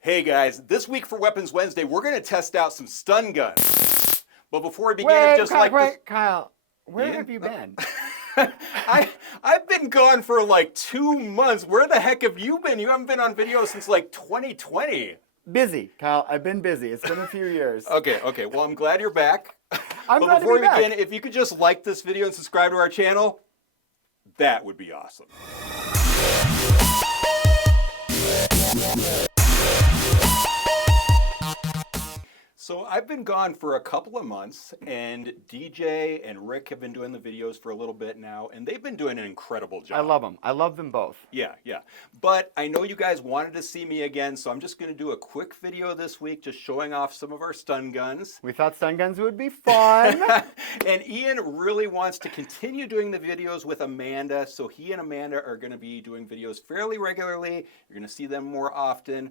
Hey guys, this week for Weapons Wednesday, we're going to test out some stun guns. But before we begin, Kyle, where Ian? have you been? I've been gone for like 2 months. Where the heck have you been? You haven't been on video since like 2020. Busy, Kyle. I've been busy. It's been a few years. Okay. Well, I'm glad you're back. I'm but glad before to be we begin, back. if you could just like this video and subscribe to our channel, that would be awesome. So I've been gone for a couple of months, and DJ and Rick have been doing the videos for a little bit now, and they've been doing an incredible job. I love them. I love them both. Yeah. But I know you guys wanted to see me again, so I'm just going to do a quick video this week just showing off some of our stun guns. We thought stun guns would be fun. And Ian really wants to continue doing the videos with Amanda, so he and Amanda are going to be doing videos fairly regularly. You're going to see them more often.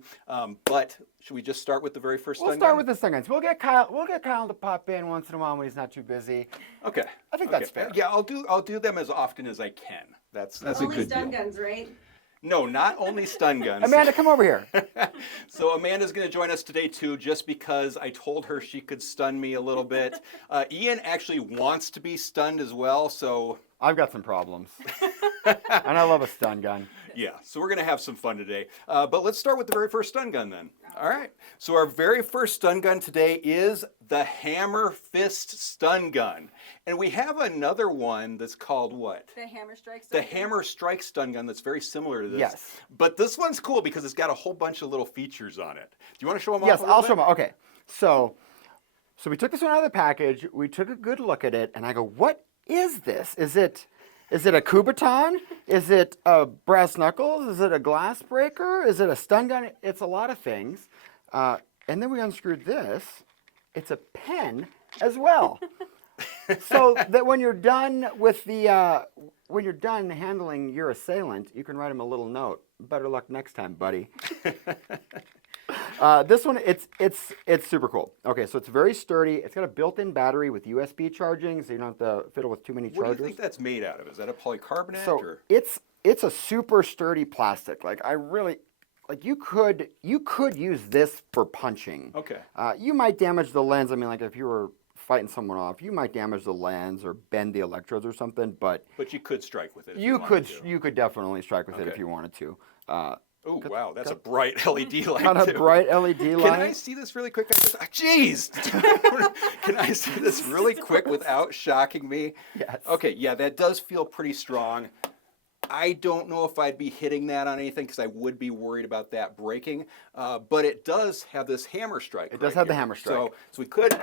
But should we just start with the very first stun gun? We'll start with the stun guns. We'll get Kyle to pop in once in a while when he's not too busy. Okay. I think that's fair. Yeah, I'll do them as often as I can. That's a good deal. Only stun guns, right? No, not only stun guns. Amanda, come over here. So Amanda's going to join us today too, just because I told her she could stun me a little bit. Ian actually wants to be stunned as well, so... I've got some problems. And I love a stun gun. Yeah, so we're going to have some fun today. But let's start with the very first stun gun then. All right. So our very first stun gun today is the Hammer Fist stun gun. And we have another one that's called what? The Hammer Strike stun The gun? Hammer Strike stun gun that's very similar to this. Yes. But this one's cool because it's got a whole bunch of little features on it. Do you want to show them off Yes, a little I'll bit? show them. Okay, so we took this one out of the package. We took a good look at it, and I go, what is this? Is it a Kubaton? Is it a brass knuckles? Is it a glass breaker? Is it a stun gun? It's a lot of things. And then we unscrewed this. It's a pen as well. So that when you're done with when you're done handling your assailant, you can write him a little note. Better luck next time, buddy. This one, it's super cool. Okay, so it's very sturdy. It's got a built-in battery with USB charging, so you don't have to fiddle with too many chargers. What do you think that's made out of? Is that a polycarbonate? So or? it's a super sturdy plastic. Like you could use this for punching. Okay. You might damage the lens. I mean, like if you were fighting someone off, you might damage the lens or bend the electrodes or something. But you could strike with it. If you could definitely strike with it if you wanted to. Oh, wow, that's a bright LED light, Got a too. bright LED light. Can I see this really quick? Jeez! Can I see this really quick without shocking me? Yes. Okay, yeah, that does feel pretty strong. I don't know if I'd be hitting that on anything because I would be worried about that breaking. But it does have this hammer strike. It does have the hammer strike. So we could.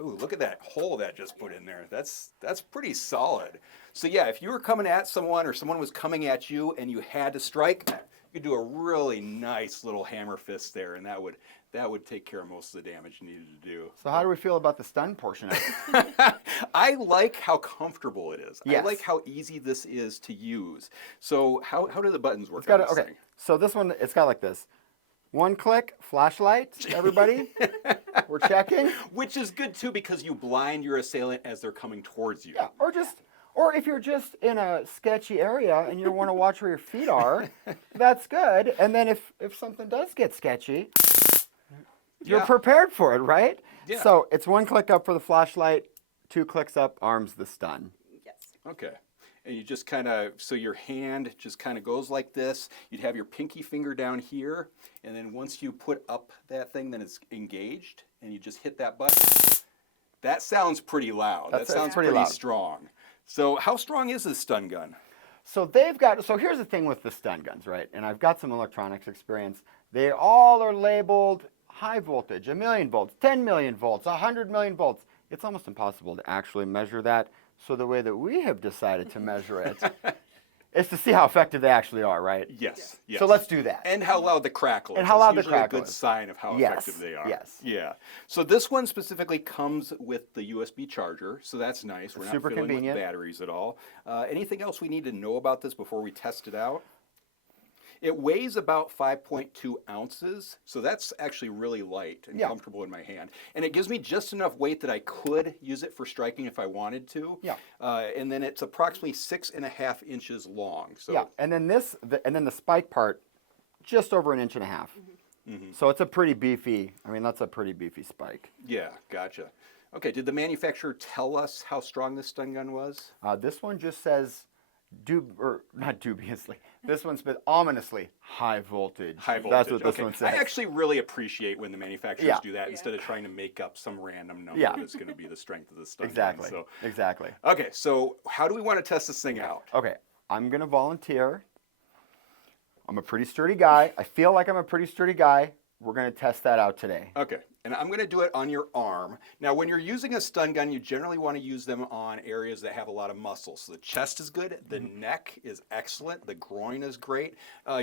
Ooh, look at that hole that just put in there. That's pretty solid. So yeah, if you were coming at someone or someone was coming at you and you had to strike, you could do a really nice little hammer fist there, and that would take care of most of the damage you needed to do. So how do we feel about the stun portion of it? I like how comfortable it is. Yes. I like how easy this is to use. So how do the buttons work? Okay, so this one, it's got like this. One click, flashlight, everybody. We're checking. Which is good too because you blind your assailant as they're coming towards you. Yeah, or if you're just in a sketchy area and you want to watch where your feet are, that's good. And then if something does get sketchy, you're prepared for it, right? Yeah. So it's one click up for the flashlight, 2 clicks up, arms the stun. Yes. Okay. And you just kind of, so your hand just kind of goes like this. You'd have your pinky finger down here. And then once you put up that thing, then it's engaged. And you just hit that button. That sounds pretty loud. That sounds pretty loud. Strong. So how strong is this stun gun? So here's the thing with the stun guns, right? And I've got some electronics experience. They all are labeled high voltage, 1,000,000 volts, 10 million volts, 100 million volts. It's almost impossible to actually measure that. So the way that we have decided to measure it is to see how effective they actually are, right? Yes. So let's do that. And how loud the crackle is. And how loud the It's usually crackle a good is. sign of how effective they are. Yes. Yeah. So this one specifically comes with the USB charger, so that's nice. We're not super fiddling convenient. with batteries at all. Anything else we need to know about this before we test it out? It weighs about 5.2 ounces, so that's actually really light and comfortable in my hand. And it gives me just enough weight that I could use it for striking if I wanted to. Yeah. And then it's approximately 6.5 inches long. So and then the spike part, just over 1.5 inches. So it's a pretty beefy, I mean, that's a pretty beefy spike. Yeah, gotcha. Okay, did the manufacturer tell us how strong this stun gun was? This one just says, or not dubiously, this one's been ominously high voltage. High voltage. That's what this okay. one says. I actually really appreciate when the manufacturers Yeah. do that instead of trying to make up some random number Yeah. that's going to be the strength of the stun Exactly, gun. exactly. Okay, so how do we want to test this thing out? Okay, I'm going to volunteer. I'm a pretty sturdy guy. I feel like I'm a pretty sturdy guy. We're going to test that out today. Okay, and I'm going to do it on your arm. Now, when you're using a stun gun, you generally want to use them on areas that have a lot of muscle. So the chest is good, the neck is excellent, the groin is great.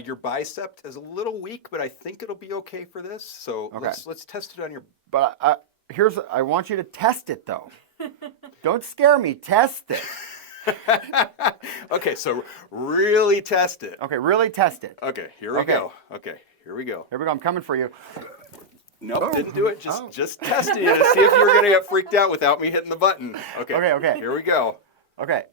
Your bicep is a little weak, but I think it'll be okay for this. So let's test it on your. But I want you to test it though. Don't scare me. Test it. Okay, so really test it. Okay, really test it. Okay, here we go. Okay, here we go. Here we go. I'm coming for you. Nope, didn't do it. Just testing it to see if you were going to get freaked out without me hitting the button. Okay. Okay. Here we go. Okay.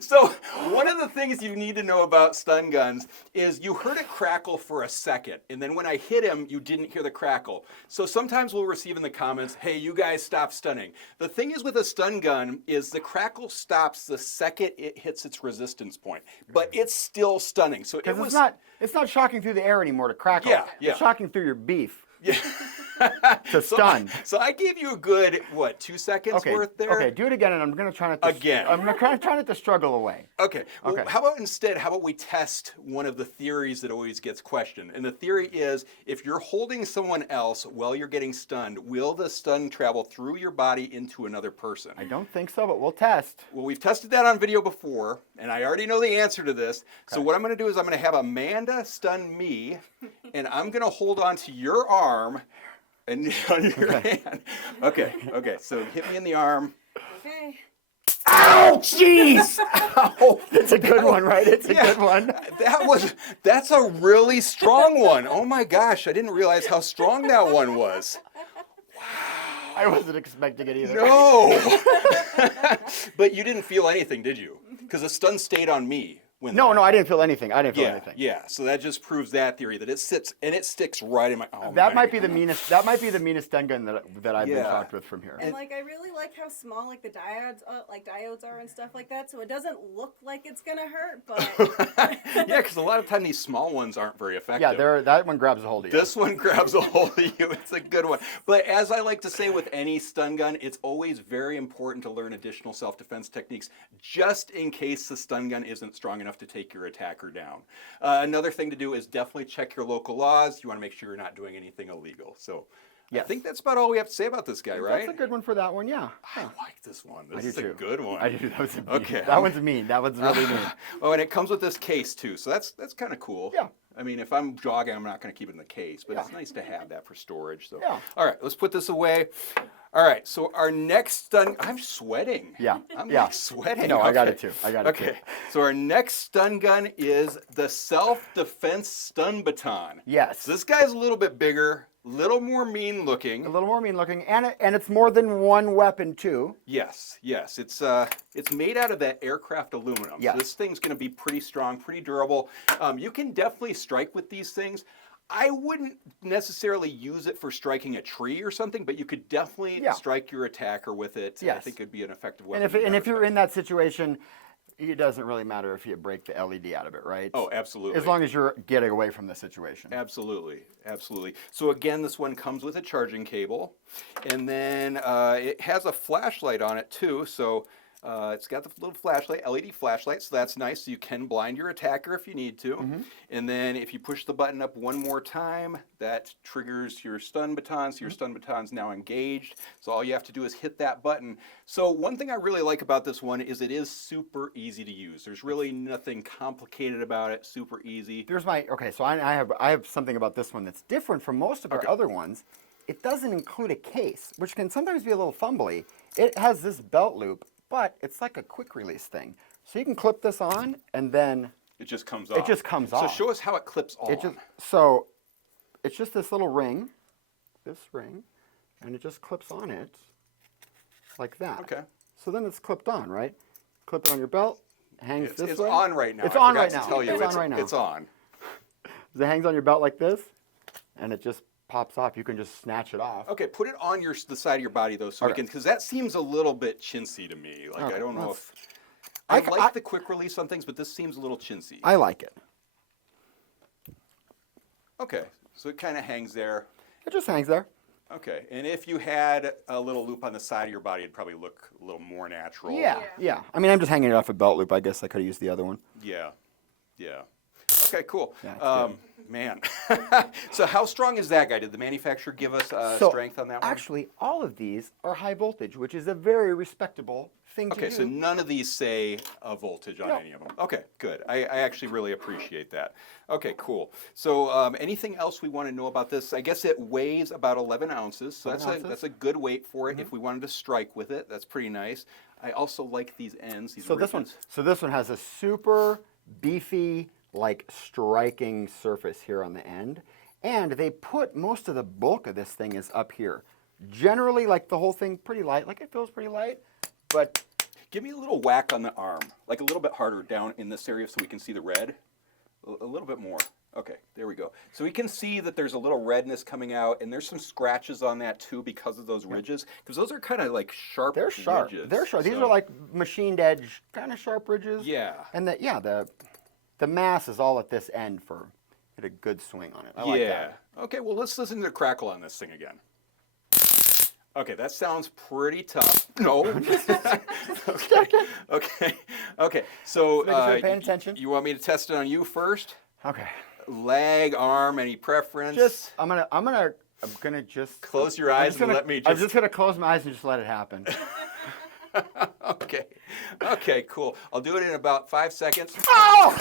So one of the things you need to know about stun guns is you heard it crackle for a second, and then when I hit him, you didn't hear the crackle. So sometimes we'll receive in the comments, hey, you guys stop stunning. The thing is with a stun gun is the crackle stops the second it hits its resistance point, but it's still stunning. So it was it's not shocking through the air anymore to crackle. Yeah. It's shocking through your beef. Yeah. To stun. So I gave you a good, 2 seconds worth there? Okay, do it again, and I'm going to try not to... Again. I'm going to try not to struggle away. Okay. Well, how about we test one of the theories that always gets questioned? And the theory is, if you're holding someone else while you're getting stunned, will the stun travel through your body into another person? I don't think so, but we'll test. Well, we've tested that on video before, and I already know the answer to this. Okay. So what I'm going to do is I'm going to have Amanda stun me, and I'm going to hold on to your arm and on your hand. Okay, so hit me in the arm. Okay. Ow! Jeez! Ow! It's a good one, right? It's a good one. That's a really strong one. Oh my gosh, I didn't realize how strong that one was. I wasn't expecting it either. No! But you didn't feel anything, did you? Because the stun stayed on me. No, I didn't feel anything. I didn't feel anything. Yeah, so that just proves that theory that it sits and it sticks right in my. Oh, that might be the meanest. That might be the meanest stun gun that I've been talked with from here. And I really like how small the diodes are and stuff like that. So it doesn't look like it's gonna hurt, but yeah, because a lot of time these small ones aren't very effective. Yeah, that one grabs a hold of you. This one grabs a hold of you. It's a good one. But as I like to say with any stun gun, it's always very important to learn additional self-defense techniques, just in case the stun gun isn't strong enough to take your attacker down. Another thing to do is definitely check your local laws. You want to make sure you're not doing anything illegal. So yes. I think that's about all we have to say about this guy, right? That's a good one for that one, yeah. I like this one. This is a good one. I do. That was mean. Okay. That one's mean. That one's really mean. Oh, and it comes with this case too, so that's kind of cool. Yeah. I mean, if I'm jogging, I'm not going to keep it in the case, but it's nice to have that for storage. So. Yeah. All right, let's put this away. All right, so our next stun, I'm sweating. Yeah. I'm like sweating. No, okay. I got it too. Okay, so our next stun gun is the self-defense stun baton. Yes. So this guy's a little bit bigger, a little more mean looking. A little more mean looking, and it's more than one weapon too. Yes. It's made out of that aircraft aluminum. Yes. So this thing's going to be pretty strong, pretty durable. You can definitely strike with these things. I wouldn't necessarily use it for striking a tree or something, but you could definitely strike your attacker with it. Yes. I think it'd be an effective weapon. And if you're in that situation, it doesn't really matter if you break the LED out of it, right? Oh, absolutely. As long as you're getting away from the situation. Absolutely. So again, this one comes with a charging cable, and then it has a flashlight on it too. So it's got the little flashlight, LED flashlight, so that's nice. So you can blind your attacker if you need to. Mm-hmm. And then if you push the button up one more time, that triggers your stun baton. So your stun baton's now engaged. So all you have to do is hit that button. So one thing I really like about this one is it is super easy to use. There's really nothing complicated about it. Super easy. So I have something about this one that's different from most of our other ones. It doesn't include a case, which can sometimes be a little fumbly. It has this belt loop, but it's like a quick release thing. So you can clip this on and then it just comes off. So show us how it clips on. So it's just this little ring, and it just clips on it like that. Okay. So then it's clipped on, right? Clip it on your belt, hangs this It's way. on right now. It's I on forgot right to now. tell you, It's on right now. It's on. It hangs on your belt like this, and it just pops off. You can just snatch it off. Okay, put it on the side of your body though, so we Okay. can, because that seems a little bit chintzy to me. Like Okay, I don't know let's- if I like I- the quick release on things, but this seems a little chintzy. I like it. Okay, so it kind of hangs there. It just hangs there. Okay, and if you had a little loop on the side of your body, it'd probably look a little more natural. Yeah. I mean, I'm just hanging it off a belt loop. I guess I could have used the other one. Yeah. Okay, cool. Yeah, it's Man, so how strong is that guy? Did the manufacturer give us strength on that one? Actually, all of these are high voltage, which is a very respectable thing to do. Okay, so none of these say a voltage on No. any of them. Okay, good. I actually really appreciate that. Okay, cool. So anything else we want to know about this? I guess it weighs about 11 ounces, so 11 ounces. that's a good weight for it. If we wanted to strike with it, that's pretty nice. I also like these ends. These So this one, ribbons. has a super beefy, like striking surface here on the end, and they put most of the bulk of this thing is up here. Generally, like the whole thing, pretty light. Like it feels pretty light, but Give me a little whack on the arm, like a little bit harder down in this area so we can see the red. A little bit more. Okay, there we go. So we can see that there's a little redness coming out, and there's some scratches on that too because of those ridges. Because those are kind of like sharp. they're sharp. Ridges. They're sharp. These So- are like machined edge, kind of sharp ridges. Yeah. And the mass is all at this end for get a good swing on it. I like that. Okay, well, let's listen to the crackle on this thing again. Okay, that sounds pretty tough. No. Okay. So Making sure you're paying attention. you want me to test it on you first? Okay. Leg, arm, any preference? I'm gonna just Close your eyes and let me I'm just- just gonna close my eyes and just let it happen. Okay, cool. I'll do it in about 5 seconds. Oh!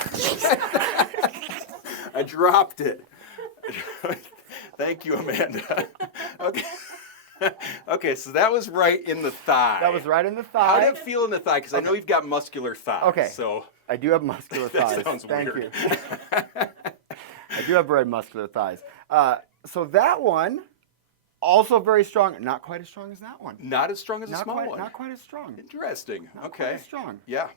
I dropped it. Thank you, Amanda. Okay. Okay, so that was right in the thigh. That was right in the How thigh. did it feel in the thigh? Because I know you've got muscular thighs. Okay. So I do have muscular thighs. that sounds Thank weird. you. I do have very muscular thighs. So that one, also very strong. Not quite as strong as that one. Not as strong as a small one. Not quite as strong. Interesting. Not Okay. quite as strong. Yeah,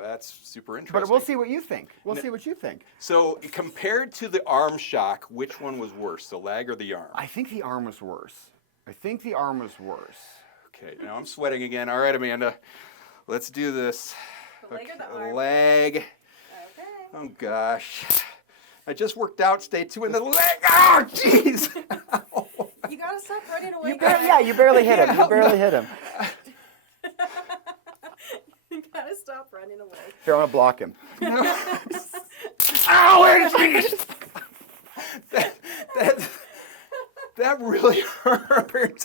that's super interesting. But we'll see what you think. We'll see what you think. So compared to the arm shock, which one was worse, the leg or the arm? I think the arm was worse. Okay, now I'm sweating again. All right, Amanda, let's do this. The leg or the arm? Leg. Okay. Oh gosh. I just worked out. Stay tuned in the leg. Oh, jeez. You gotta stop running away. You barely hit him. You help barely hit him. You gotta stop running away. Here, I'm gonna block him. Ow! Jeez. That really hurt.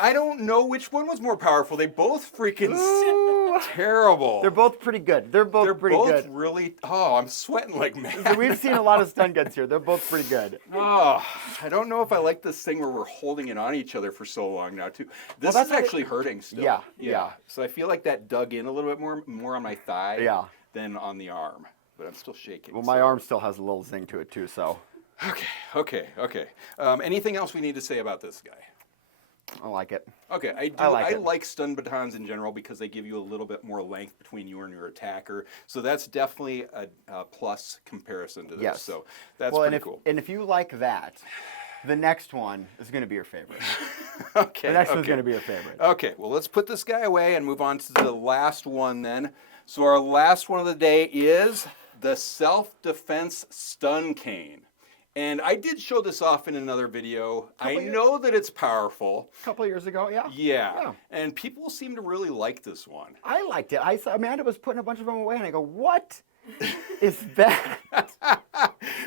I don't know which one was more powerful. They both freaking terrible. They're both pretty good. They're both pretty good. really. Oh, I'm sweating like mad. So we've seen a lot of stun guns here. They're both pretty good. Oh, I don't know if I like this thing where we're holding it on each other for so long now too. This that's is actually hurting still. Yeah. So I feel like that dug in a little bit more on my thigh Yeah. than on the arm, but I'm still shaking. Well, my so- arm still has a little zing to it too, so Okay. Anything else we need to say about this guy? I like it. Okay, I like it. like stun batons in general because they give you a little bit more length between you and your attacker. So that's definitely a plus comparison to this. Yes. So that's Well, pretty and cool. if you like that, the next one is going to be your favorite. Okay. The next one's okay. going to be your favorite. Okay, well, let's put this guy away and move on to the last one then. So our last one of the day is the self-defense stun cane. And I did show this off in another video. I know that it's powerful. A couple of years ago, yeah. Yeah. And people seem to really like this one. I liked it. I saw Amanda was putting a bunch of them away, and I go, "What is that?"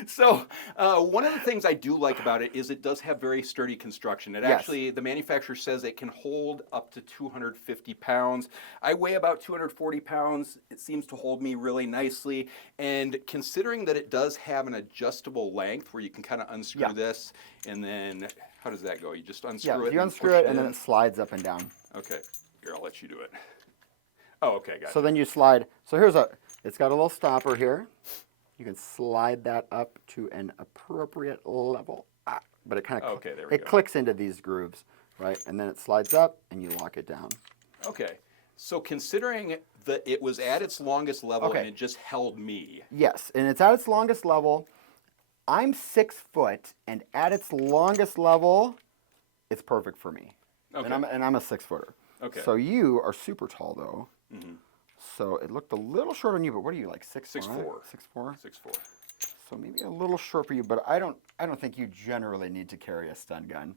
So one of the things I do like about it is it does have very sturdy construction. It Yes. actually, the manufacturer says it can hold up to 250 pounds. I weigh about 240 pounds. It seems to hold me really nicely. And considering that it does have an adjustable length where you can kind of unscrew Yeah. this, and then how does that go? You just unscrew Yeah, it. you and unscrew push it, and then in? it slides up and down. Okay, here, I'll let you do it. Oh, okay, got So then you slide. So it's got a little stopper here. You can slide that up to an appropriate level. But it kind of Okay, there we it go. clicks into these grooves, right? And then it slides up, and you lock it down. Okay. So considering that it was at its longest level Okay. and it just held me. Yes, and it's at its longest level. I'm 6 foot, and at its longest level, it's perfect for me. Okay. And I'm a 6 footer. Okay. So you are super tall though. Mm-hmm. So it looked a little short on you, but what are you like 6'4"? 6'4". 6'4"? 6'4". So maybe a little short for you, but I don't think you generally need to carry a stun gun.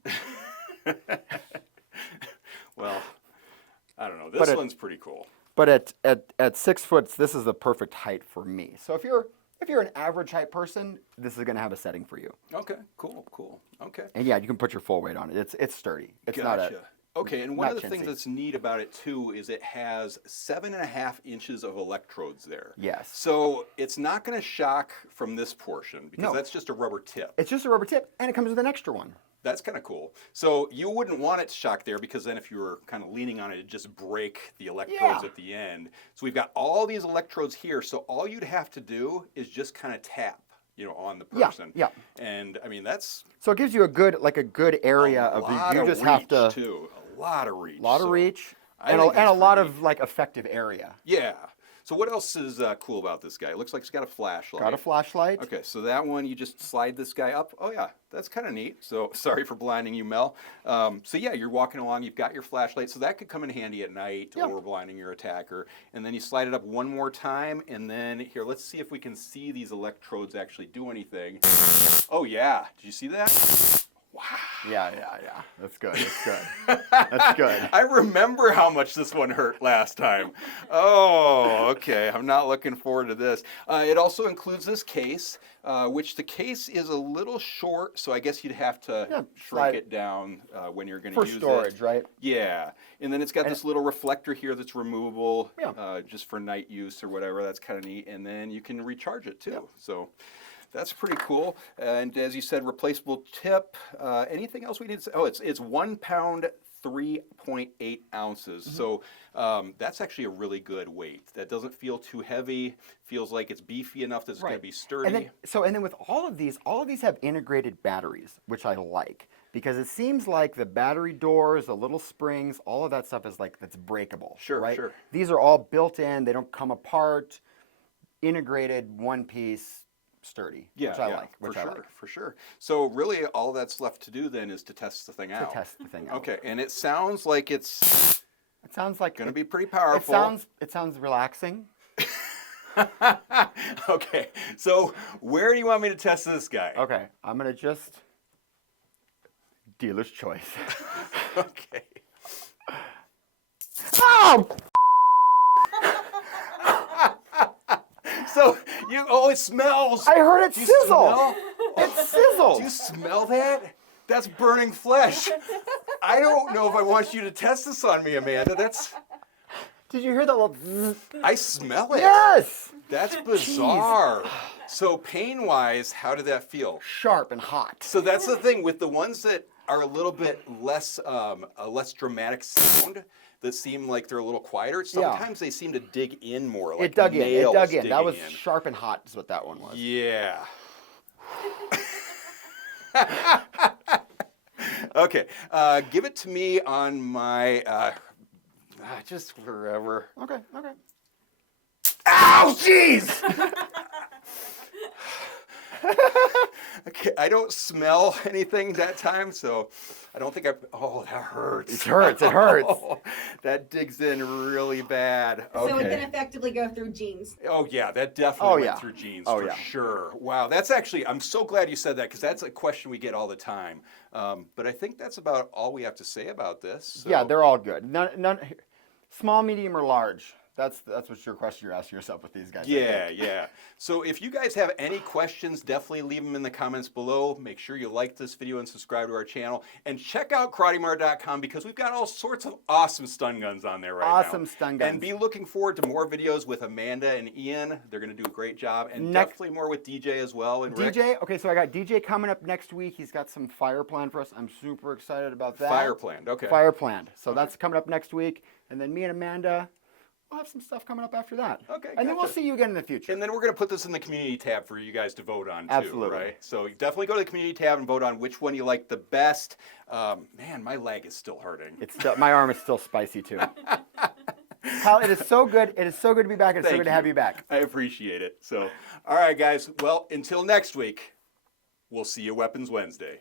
Well, I don't know. This But one's pretty cool. But at 6 foot, this is the perfect height for me. So if you're an average height person, this is going to have a setting for you. Okay, cool. Okay. And yeah, you can put your full weight on it. It's sturdy. It's not a. Okay, and one not of the things chintzy. that's neat about it too is it has 7.5 inches of electrodes there. Yes. So it's not going to shock from this portion because No. that's just a rubber tip. It's just a rubber tip, and it comes with an extra one. That's kind of cool. So you wouldn't want it to shock there because then if you were kind of leaning on it, it'd just break the electrodes Yeah. at the end. So we've got all these electrodes here. So all you'd have to do is just kind of tap, on the person. Yeah. And I mean, that's So it gives you a good area a of lot you of just have reach, to too. A lot of reach. a lot of So reach I and think a that's lot pretty of like effective area. Yeah. So what else is cool about this guy? It looks like it's got a flashlight. Got a flashlight. Okay, so that one, you just slide this guy up. Oh yeah, that's kind of neat. So sorry for blinding you, Mel. So yeah, you're walking along, you've got your flashlight, so that could come in handy at night Yeah. or blinding your attacker. And then you slide it up one more time, and then here, let's see if we can see these electrodes actually do anything. Oh yeah, did you see that? Wow. Yeah. That's good. That's good. That's good. I remember how much this one hurt last time. Oh, okay. I'm not looking forward to this. It also includes this case, which the case is a little short, so I guess you'd have to Yeah, shrink slide- it down when you're going For to use storage, it. right? Yeah, and then it's got this little reflector here that's removable, Yeah. just for night use or whatever. That's kind of neat, and then you can recharge it too. Yeah. So. That's pretty cool. And as you said, replaceable tip. Anything else we need to say? Oh, it's 1 pound, 3.8 ounces. Mm-hmm. So that's actually a really good weight. That doesn't feel too heavy. Feels like it's beefy enough that it's going to be sturdy. And then with all of these have integrated batteries, which I like because it seems like the battery doors, the little springs, all of that stuff is that's breakable. Sure, right? sure. These are all built in. They don't come apart. Integrated, one piece, sturdy. Yeah, which I yeah, like. Which for I sure, like. for sure. So really, all that's left to do then is to test the thing out. Test the thing out. Okay, and it sounds like it's It sounds like going to be pretty It powerful. sounds relaxing. Okay, so where do you want me to test this guy? Okay, I'm gonna just dealer's choice. Okay. Oh! So it smells. I heard it Do you sizzle. smell? It sizzled. Do you smell that? That's burning flesh. I don't know if I want you to test this on me, Amanda. Did you hear that little? Zzz? I smell it. Yes. That's bizarre. So pain-wise, how did that feel? Sharp and hot. So that's the thing with the ones that are a little bit less, a less dramatic sound. That seem like they're a little quieter. Sometimes they seem to dig in more. Like It dug in. It nails dug in. That digging was in. sharp and hot. Is what that one was. Yeah. Okay. Give it to me on my. Just wherever. Okay. Ow! Jeez. Okay, I don't smell anything that time, so I don't think I. Oh, that hurts. It hurts. It hurts. Oh, that digs in really bad. Okay. So it can effectively go through jeans. Oh yeah, that definitely yeah. went through jeans Oh, for yeah. sure. Wow, that's actually. I'm so glad you said that because that's a question we get all the time. But I think that's about all we have to say about this. So. Yeah, they're all good. None. Small, medium, or large. That's what your question you're asking yourself with these guys. I Yeah, think. yeah. So if you guys have any questions, definitely leave them in the comments below. Make sure you like this video and subscribe to our channel. And check out KarateMart.com because we've got all sorts of awesome stun guns on there right now. Awesome stun guns. And be looking forward to more videos with Amanda and Ian. They're going to do a great job. And Next- definitely more with DJ as well. And Rick. DJ. Okay, so I got DJ coming up next week. He's got some fire planned for us. I'm super excited about that. Fire planned. Okay. Fire planned. So that's coming up next week. And then me and Amanda, we'll have some stuff coming up after that. Okay, And then we'll gotcha. see you again in the future. And then we're going to put this in the community tab for you guys to vote on too, Absolutely. right? So you definitely go to the community tab and vote on which one you like the best. Man, my leg is still hurting. It's still, my arm is still spicy too. Kyle, it is so good. It is so good to be back. It's so Thank good to have you back. I appreciate it. So, all right, guys. Well, until next week, we'll see you Weapons Wednesday.